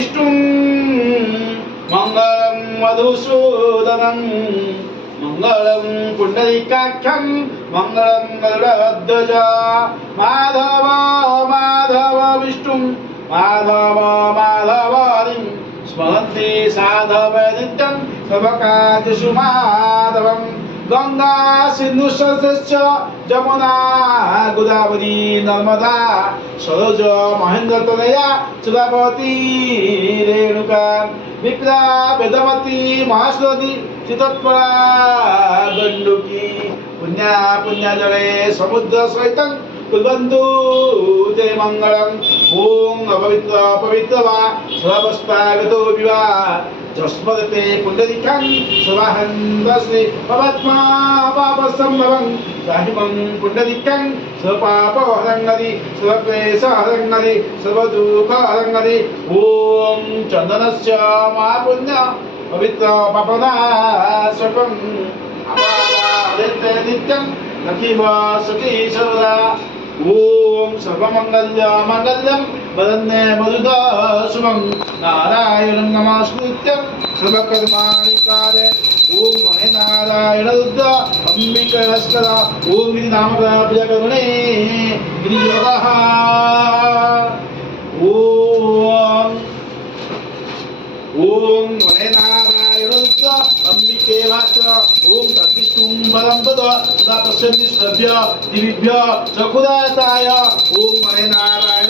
विष्णुं मंगलं मधुसूदनं मंगलं पुंडरीकाक्षं मंगलं गरुडध्वज माधव माधव विष्णुं माधव माधवादिं स्मरन्ति साधव नित्यं सबकादिषु माधवं गंगा सिंधु सरस्वती जमुना गोदावरी नर्मदा सरोज महेंद्र तनया सुधावती रेणुका विप्रा वेदवती महासरस्वती चितत्परा गंडुकी पुण्या पुण्या जले समुद्र सहितं कुर्वन्तु ते मंगलम् ओम अपवित्र पवित्र वा सर्वस्तागतो विवा जस्मदते पुंडरीकं सुवाहन्दस्ति पवत्मा पापसंभवं साहिबं पुंडरीकं स्वपापहरङ्गति स्वक्लेशहरङ्गति सर्वदुःखहरङ्गति ओम चन्दनस्य महापुण्य पवित्र पापनाशकम् आपादादित्य नित्यं लक्ष्मीव सुखी सर्वदा ओम सर्वमंगल्य मंगल्यं वदन्ये मधुदा शुभं नारायणं नमस्कृत्य सर्वकर्माणि कारये ओम महे नारायण रुद्र अंबिकास्कर ओम इति नामक प्रियकरुणे गिरियोगः ओम ओम महे नारायण रुद्र अंबिके वाच ओम तद्विष्णुं पदं पद तदा पश्यन्ति सर्वेभ्यः दिव्येभ्यः चक्षुदाताय ओम महे नारायण